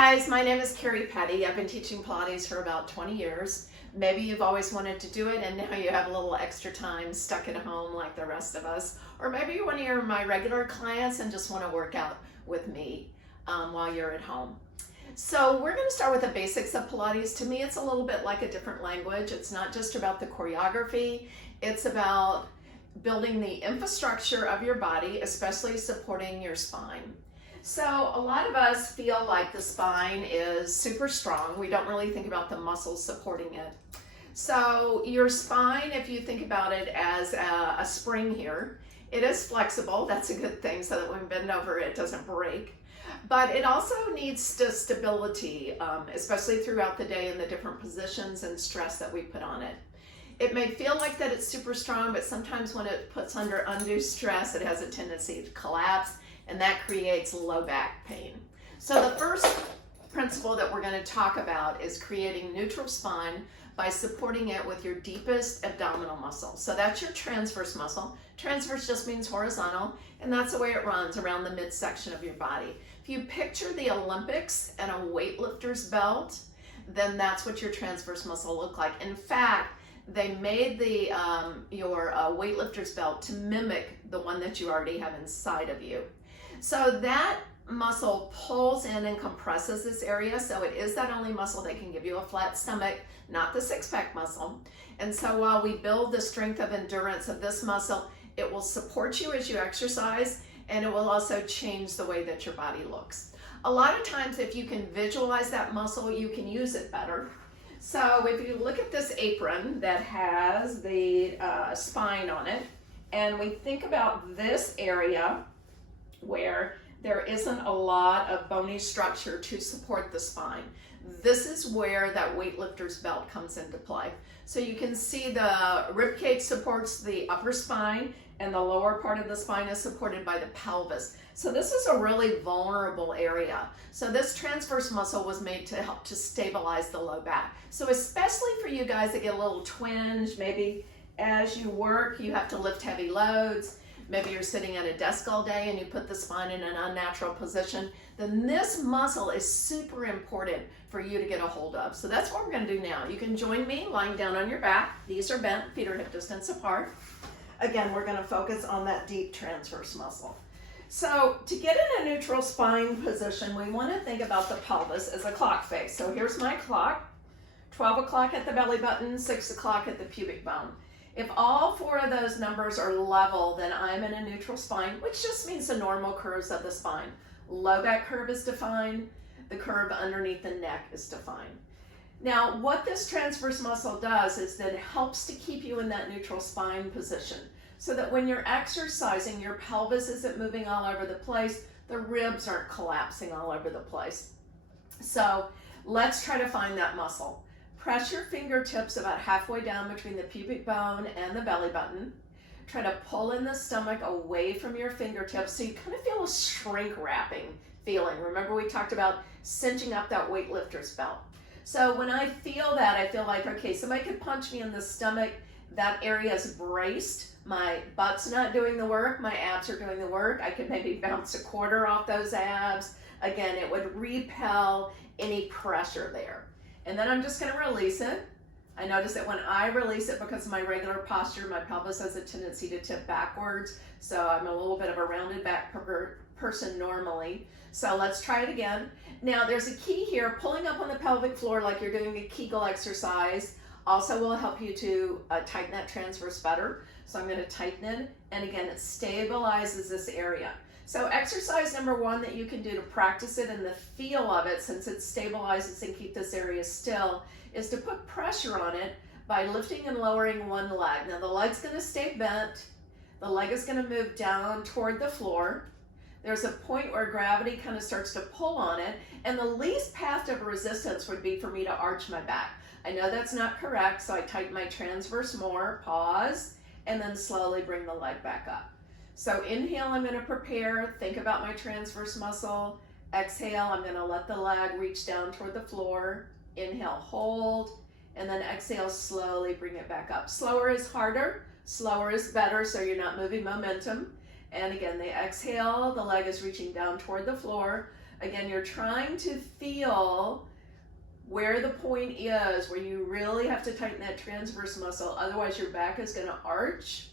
guys, my name is Carrie Petty. I've been teaching Pilates for about 20 years. Maybe you've always wanted to do it and now you have a little extra time stuck at home like the rest of us. Or maybe you're one of my regular clients and just want to work out with me while you're at home. So we're going to start with the basics of Pilates. To me, it's a little bit like a different language. It's not just about the choreography. It's about building the infrastructure of your body, especially supporting your spine. So a lot of us feel like the spine is super strong. We don't really think about the muscles supporting it. So your spine, if you think about it as a spring here, it is flexible. That's a good thing so that when we bend over it doesn't break. But it also needs stability, especially throughout the day in the different positions and stress that we put on it. It may feel like that it's super strong, but sometimes when it puts under undue stress, it has a tendency to collapse, and that creates low back pain. So the first principle that we're going to talk about is creating neutral spine by supporting it with your deepest abdominal muscle. So that's your transverse muscle. Transverse just means horizontal, and that's the way it runs around the midsection of your body. If you picture the Olympics and a weightlifter's belt, then that's what your transverse muscle look like. In fact, they made your weightlifter's belt to mimic the one that you already have inside of you. So that muscle pulls in and compresses this area. So it is that only muscle that can give you a flat stomach, not the six-pack muscle. And so while we build the strength of endurance of this muscle, it will support you as you exercise, and it will also change the way that your body looks. A lot of times, if you can visualize that muscle, you can use it better. So if you look at this apron that has the spine on it, and we think about this area where there isn't a lot of bony structure to support the spine. This is where that weightlifter's belt comes into play. So you can see the rib cage supports the upper spine and the lower part of the spine is supported by the pelvis. So this is a really vulnerable area. So this transverse muscle was made to help to stabilize the low back. So especially for you guys that get a little twinge, maybe as you work, you have to lift heavy loads. Maybe you're sitting at a desk all day and you put the spine in an unnatural position, then this muscle is super important for you to get a hold of. So that's what we're going to do now. You can join me lying down on your back. Knees are bent, feet are hip distance apart. Again, we're going to focus on that deep transverse muscle. So to get in a neutral spine position, we want to think about the pelvis as a clock face. So here's my clock, 12 o'clock at the belly button, 6 o'clock at the pubic bone. If all four of those numbers are level, then I'm in a neutral spine, which just means the normal curves of the spine. Low back curve is defined, the curve underneath the neck is defined. Now, what this transverse muscle does is that it helps to keep you in that neutral spine position so that when you're exercising, your pelvis isn't moving all over the place, the ribs aren't collapsing all over the place. So let's try to find that muscle. Press your fingertips about halfway down between the pubic bone and the belly button. Try to pull in the stomach away from your fingertips so you kind of feel a shrink wrapping feeling. Remember we talked about cinching up that weightlifter's belt. So when I feel that, I feel like, okay, somebody could punch me in the stomach. That area is braced. My butt's not doing the work. My abs are doing the work. I could maybe bounce a quarter off those abs. Again, it would repel any pressure there. And then I'm just going to release it. I notice that when I release it, because of my regular posture, my pelvis has a tendency to tip backwards. So I'm a little bit of a rounded back person normally. So let's try it again. Now there's a key here. Pulling up on the pelvic floor like you're doing a Kegel exercise also will help you to tighten that transverse better. So I'm going to tighten it. And again, it stabilizes this area. So exercise number one that you can do to practice it and the feel of it, since it stabilizes and keep this area still, is to put pressure on it by lifting and lowering one leg. Now the leg's going to stay bent. The leg is going to move down toward the floor. There's a point where gravity kind of starts to pull on it, and the least path of resistance would be for me to arch my back. I know that's not correct, so I tighten my transverse more, pause, and then slowly bring the leg back up. So inhale, I'm going to prepare, think about my transverse muscle. Exhale, I'm going to let the leg reach down toward the floor. Inhale, hold, and then exhale, slowly bring it back up. Slower is harder, slower is better, so you're not moving momentum. And again, the exhale, the leg is reaching down toward the floor. Again, you're trying to feel where the point is, where you really have to tighten that transverse muscle. Otherwise, your back is going to arch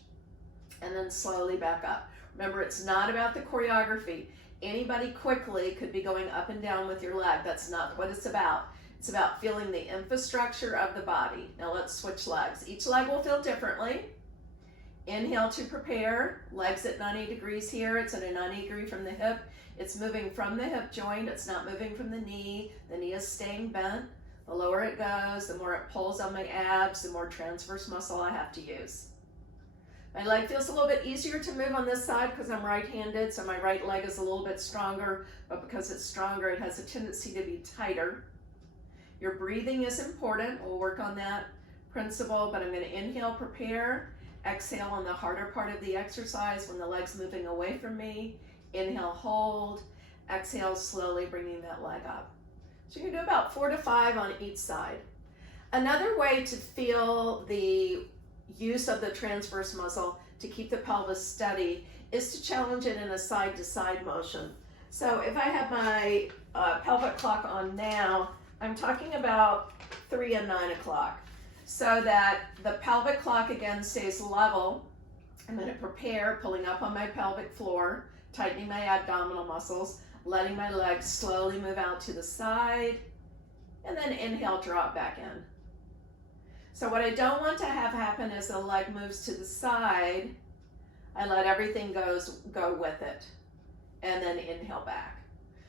and then slowly back up. Remember, it's not about the choreography. Anybody quickly could be going up and down with your leg. That's not what it's about. It's about feeling the infrastructure of the body. Now let's switch legs. Each leg will feel differently. Inhale to prepare. Legs at 90 degrees here. It's at a 90 degree from the hip. It's moving from the hip joint. It's not moving from the knee. The knee is staying bent. The lower it goes, the more it pulls on my abs, the more transverse muscle I have to use. My leg feels a little bit easier to move on this side because I'm right-handed, so my right leg is a little bit stronger, but because it's stronger, it has a tendency to be tighter. Your breathing is important. We'll work on that principle, but I'm going to inhale, prepare, exhale on the harder part of the exercise when the leg's moving away from me. Inhale, hold, exhale, slowly bringing that leg up. So you're going to do about 4 to 5 on each side. Another way to feel the use of the transverse muscle to keep the pelvis steady is to challenge it in a side-to-side motion. So if I have my pelvic clock on now, I'm talking about 3 and 9 o'clock, so that the pelvic clock again stays level. I'm going to prepare, pulling up on my pelvic floor, tightening my abdominal muscles, letting my legs slowly move out to the side, and then inhale, drop back in. So what I don't want to have happen is the leg moves to the side. I let everything go with it, and then inhale back.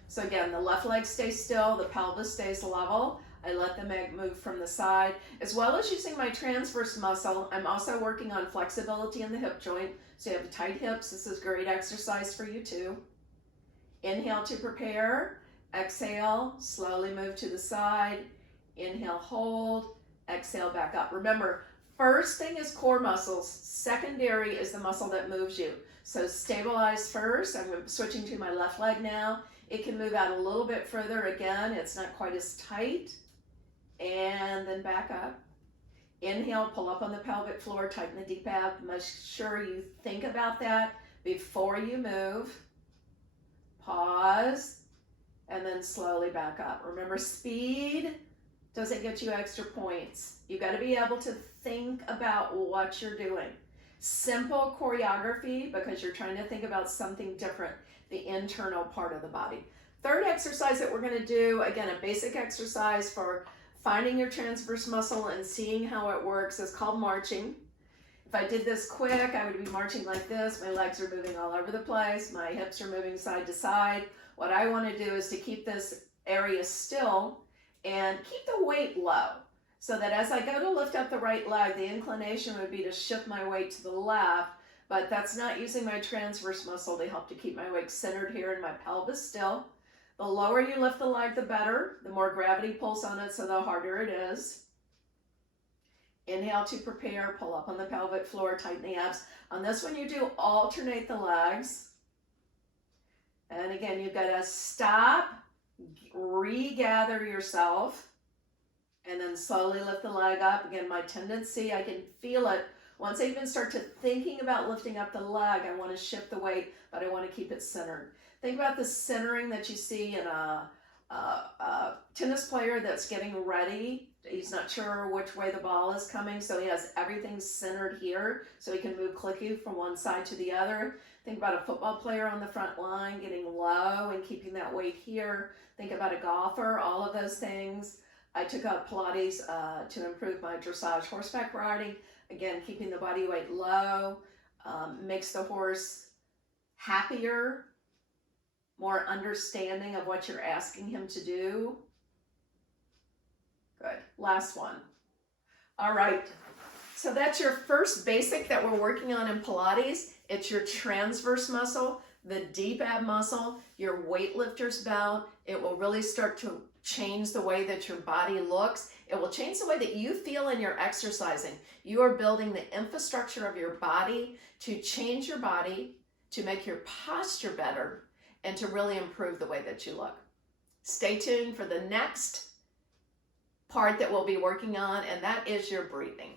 So again, the left leg stays still, the pelvis stays level. I let the leg move from the side. As well as using my transverse muscle, I'm also working on flexibility in the hip joint. So you have tight hips. This is great exercise for you too. Inhale to prepare. Exhale, slowly move to the side. Inhale, hold. Exhale, back up. Remember, first thing is core muscles. Secondary is the muscle that moves you. So stabilize first. I'm switching to my left leg now. It can move out a little bit further. Again, it's not quite as tight. And then back up. Inhale, pull up on the pelvic floor, tighten the deep ab. Make sure you think about that before you move. Pause, and then slowly back up. Remember, speed doesn't get you extra points. You got to be able to think about what you're doing. Simple choreography because you're trying to think about something different, the internal part of the body. Third exercise that we're going to do, again, a basic exercise for finding your transverse muscle and seeing how it works, is called marching. If I did this quick, I would be marching like this. My legs are moving all over the place. My hips are moving side to side. What I want to do is to keep this area still and keep the weight low so that as I go to lift up the right leg, the inclination would be to shift my weight to the left, but that's not using my transverse muscle to help to keep my weight centered here in my pelvis still. The lower you lift the leg, the better. The more gravity pulls on it, so the harder it is. Inhale to prepare, pull up on the pelvic floor, tighten the abs. On this one, you do alternate the legs. And again, you've got to stop, regather yourself, and then slowly lift the leg up. Again, my tendency, I can feel it. Once I even start to thinking about lifting up the leg, I want to shift the weight, but I want to keep it centered. Think about the centering that you see in a tennis player that's getting ready. He's not sure which way the ball is coming, so he has everything centered here so he can move clicky from one side to the other. Think about a football player on the front line getting low and keeping that weight here. Think about a golfer, all of those things. I took up Pilates to improve my dressage horseback riding. Again, keeping the body weight low makes the horse happier, more understanding of what you're asking him to do. Good. Last one. All right. So that's your first basic that we're working on in Pilates. It's your transverse muscle, the deep ab muscle, your weightlifter's belt. It will really start to change the way that your body looks. It will change the way that you feel in your exercising. You are building the infrastructure of your body to change your body, to make your posture better, and to really improve the way that you look. Stay tuned for the next part that we'll be working on, and that is your breathing.